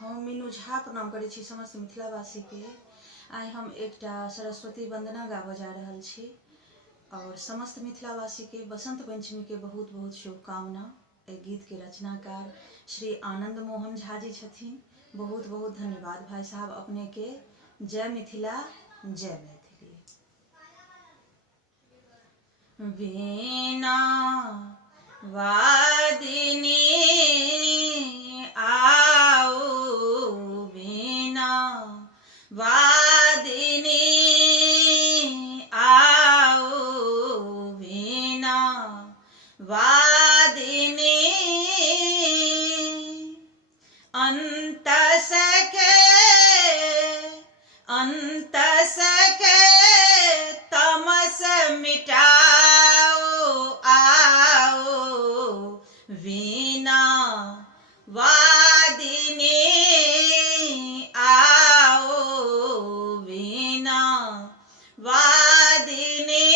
हम मीनू झा प्रणाम करै छी समस्त मिथिलावासी के। आइ हम एकटा सरस्वती वंदना गाबऽ जा रहल छी और समस्त मिथिलावासी के बसंत पंचमी के बहुत बहुत शुभकामना। एहि गीत के रचनाकार श्री आनंद मोहन झा जी छथिन। बहुत बहुत धन्यवाद भाई साहब अपने के। जय मिथिला, जय मैथिली। वीणा वादिनी आओ, वीणा वादिनी आओ, वीणा वादिनी अंत सके तमस मिटाओ आओ, वीणा वादिनी आओ, वीणा वादिनी।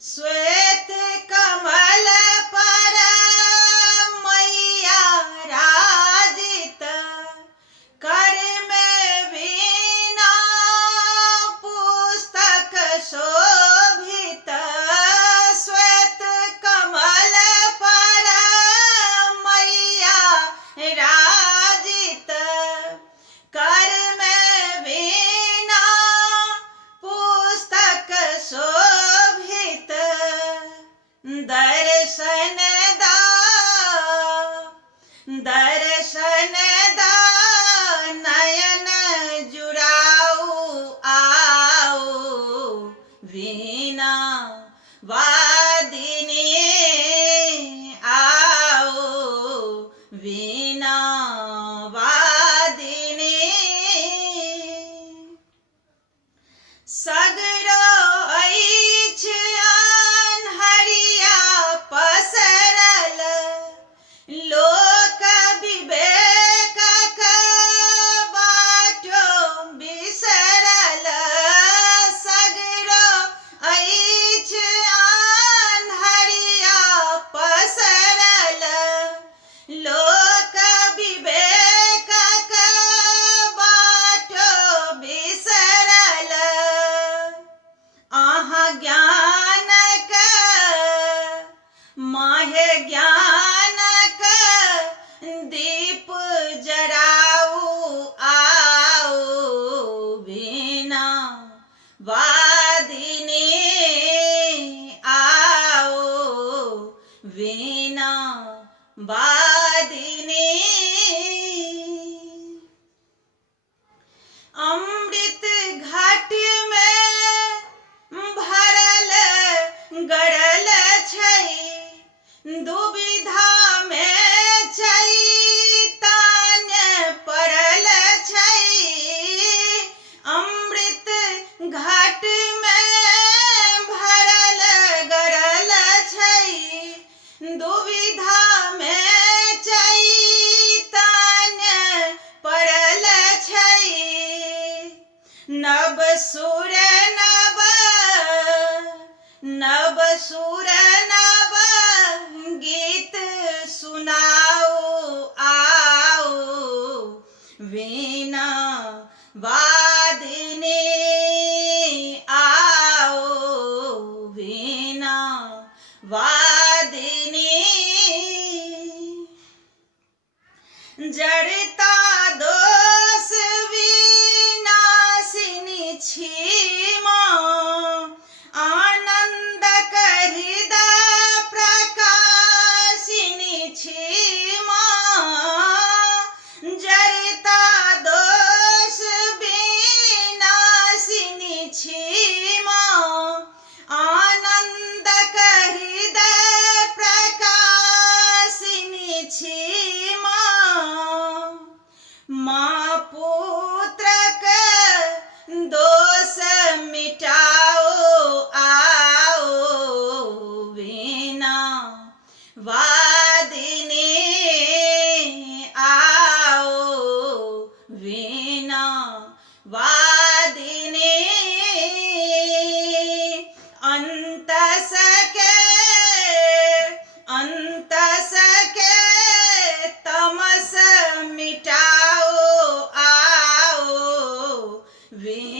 श्वेत कमल पर मैया राजित, कर में वीणा पुस्तक शोभित। श्वेत कमल पर मैया राजित, कर में वीणा पुस्तक शोभित। दर्शन दा नयन जुड़ाओ आओ, वीणा वादिनी आओ, वीणा वादिनी। सगरो अछि अन्हरिया पसरल, लोक विवेकक बाटो बिसरल। सगरो अछि अन्हरिया पसरल, लोक विवेकक बाटो बिसरल। अहाँ ज्ञानक माहे ज्ञानक दीप जराओ आओ, वीणा वादिनी आओ, वीणा वादिनी। अमृत घट में भरल गड़ल छै, दुविधा में चैतन्य पड़ल छै। अमृत घट में भरल गड़ल छै, दुविधा में चैतन्य पड़ल छै। नव सुर नव गीत सुनाओ आओ, वीणा वादिनी आओ, वीणा वादिनी। जड़ता दोष विनाशिनी छी माँ, आनंद हृदय प्रकाशिनी छी माँ। जड़ता दोष विनाशिनी छी माँ, आनंद हृदय प्रकाशिनी छी माँ। पुत्रक दोष मिटाओ आओ, वीणा वादिनी आओ, वीणा वादिनी। अंत सके तम रे